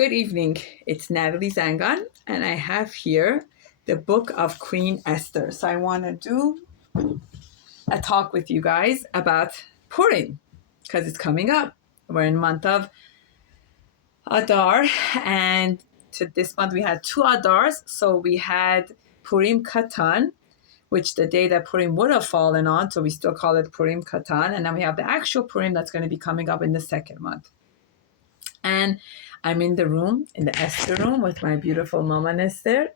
Good evening. It's Natalie Zangon, and I have here the book of Queen Esther. So I want to do a talk with you guys about Purim because it's coming up. We're in month of Adar, and this month we had two Adars. So we had Purim Katan, which the day that Purim would have fallen on, so we still call it Purim Katan, and then we have the actual Purim that's going to be coming up in the second month. And I'm in the room, in the Esther room, with my beautiful Mama Esther.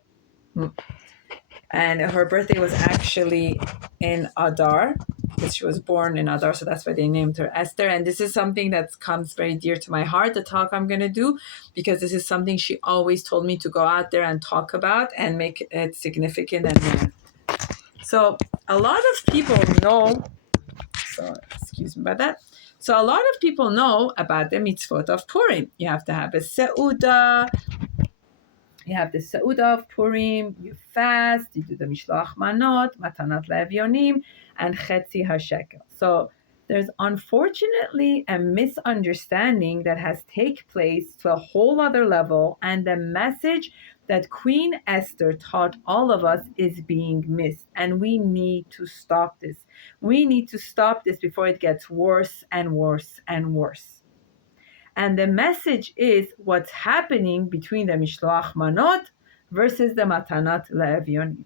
And her birthday was actually in Adar, because she was born in Adar, so that's why they named her Esther. And this is something that comes very dear to my heart, the talk I'm going to do, because this is something she always told me to go out there and talk about and make it significant and known. So a lot of people know, excuse me about that. So a lot of people know about the mitzvot of Purim. You have to have a seudah. You have the seudah of Purim. You fast. You do the misholach manot, matanot evyonim, and chetzi hashekel. So there's unfortunately a misunderstanding that has taken place to a whole other level, and the message that Queen Esther taught all of us is being missed, and we need to stop this. We need to stop this before it gets worse and worse and worse. And the message is what's happening between the misholach manot versus the matanot evyonim.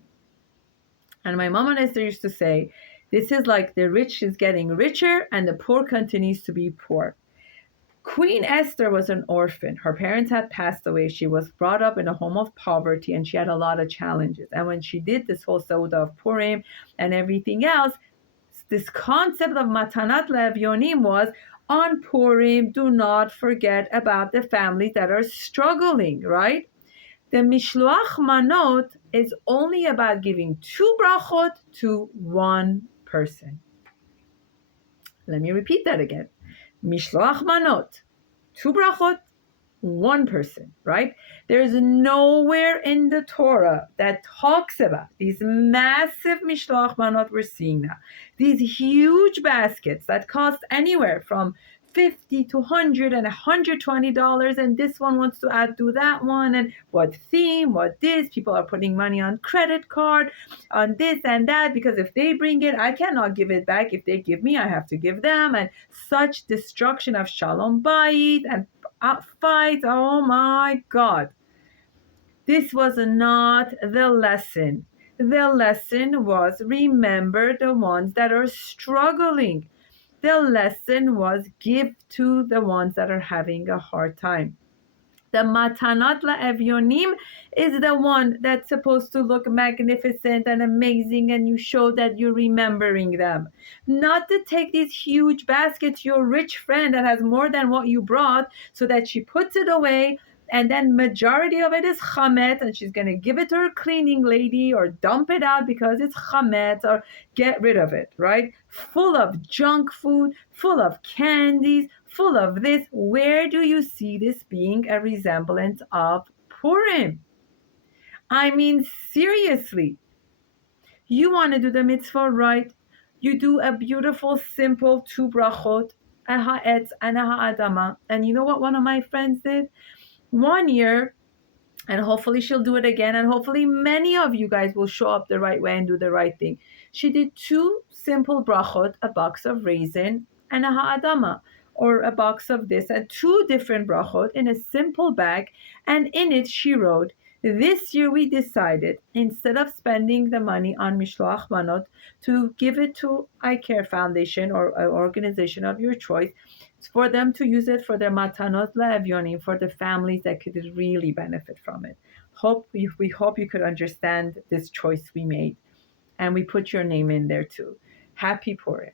And my mom and Esther used to say, this is like the rich is getting richer and the poor continues to be poor. Queen Esther was an orphan. Her parents had passed away. She was brought up in a home of poverty, and she had a lot of challenges. And when she did this whole seudah of Purim and everything else, this concept of matanot evyonim was, on Purim, do not forget about the families that are struggling, right? The misholach manot is only about giving 2 brachot to one person. Let me repeat that again. Misholach manot, 2 brachot, one person, right? There's nowhere in the Torah that talks about these massive misholach manot we're seeing now. These huge baskets that cost anywhere from $50 to $100 and $120, and this one wants to add to that one, and what theme, what this, people are putting money on credit card, on this and that, because if they bring it, I cannot give it back. If they give me, I have to give them, and such destruction of shalom bayit and fights. Oh my God. This was not the lesson. The lesson was, remember the ones that are struggling. The lesson was, give to the ones that are having a hard time. The matanot evyonim is the one that's supposed to look magnificent and amazing, and you show that you're remembering them. Not to take these huge baskets, your rich friend that has more than what you brought, so that she puts it away, and then majority of it is chametz, and she's going to give it to her cleaning lady or dump it out because it's chametz, or get rid of it, right? Full of junk food, full of candies, full of this. Where do you see this being a resemblance of Purim? I mean, seriously. You want to do the mitzvah right? You do a beautiful, simple 2 brachot, a ha'etz and a ha'adama. And you know what one of my friends did? One year, and hopefully she'll do it again, and hopefully many of you guys will show up the right way and do the right thing. She did 2 simple brachot, a box of raisin and a ha'adama, or a box of this, and 2 different brachot in a simple bag, and in it she wrote, this year we decided, instead of spending the money on misholach manot, to give it to I Care Foundation or an organization of your choice, for them to use it for their matanot evyonim, for the families that could really benefit from it. We hope you could understand this choice we made, and we put your name in there too. Happy Purim.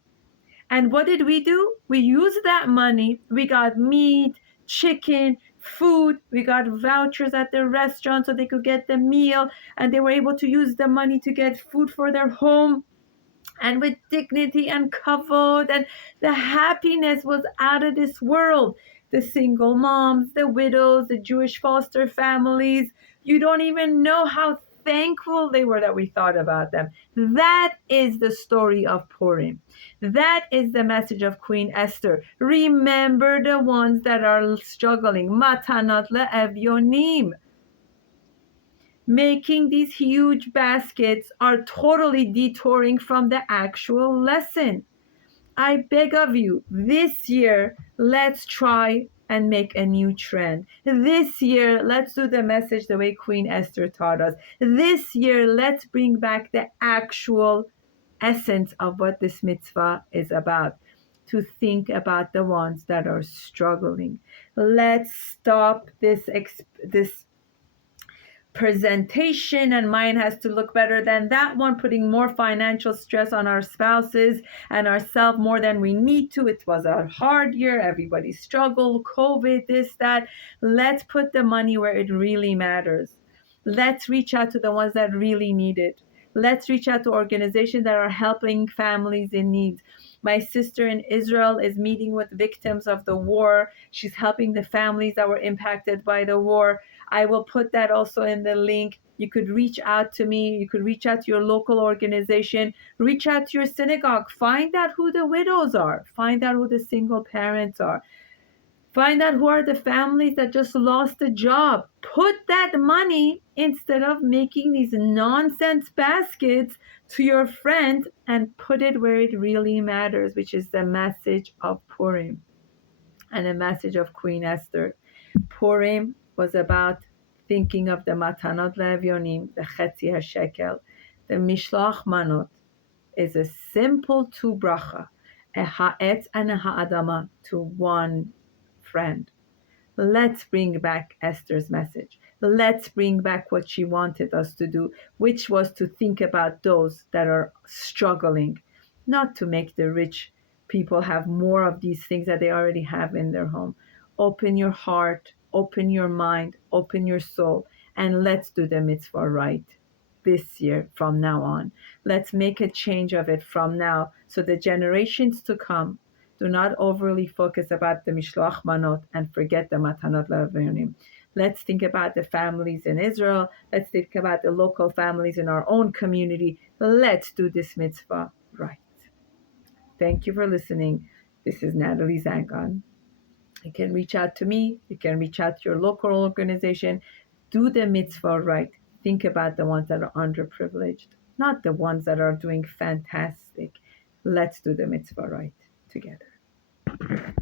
And what did we do? We used that money. We got meat, chicken, food. We got vouchers at the restaurant so they could get the meal, and they were able to use the money to get food for their home, and with dignity and kavod, and the happiness was out of this world. The single moms, the widows, the Jewish foster families, you don't even know how thankful they were that we thought about them. That is the story of Purim. That is the message of Queen Esther. Remember the ones that are struggling. Matanot evyonim. Making these huge baskets are totally detouring from the actual lesson. I beg of you, this year, let's try and make a new trend. This year, let's do the message the way Queen Esther taught us. This year, let's bring back the actual essence of what this mitzvah is about. To think about the ones that are struggling. Let's stop this presentation and mine has to look better than that one, putting more financial stress on our spouses and ourselves more than we need to. It was a hard year. Everybody struggled, COVID, this, that. Let's put the money where it really matters. Let's reach out to the ones that really need it. Let's reach out to organizations that are helping families in need. My sister in Israel is meeting with victims of the war. She's helping the families that were impacted by the war. I will put that also in the link. You could reach out to me. You could reach out to your local organization. Reach out to your synagogue. Find out who the widows are. Find out who the single parents are. Find out who are the families that just lost a job. Put that money instead of making these nonsense baskets to your friend and put it where it really matters, which is the message of Purim and the message of Queen Esther. Purim was about thinking of the matanot evyonim, the chetzi hashekel. The misholach Manot is a simple two bracha, a ha'etz and a ha'adama to one friend. Let's bring back Esther's message. Let's bring back what she wanted us to do, which was to think about those that are struggling, not to make the rich people have more of these things that they already have in their home. Open your heart, open your mind, open your soul, and let's do the mitzvah right this year from now on. Let's make a change of it from now so the generations to come do not overly focus about the misholach manot and forget the matanot evyonim. Let's think about the families in Israel. Let's think about the local families in our own community. Let's do this mitzvah right. Thank you for listening. This is Natalie Zangon. You can reach out to me. You can reach out to your local organization. Do the mitzvah right. Think about the ones that are underprivileged, not the ones that are doing fantastic. Let's do the mitzvah right together.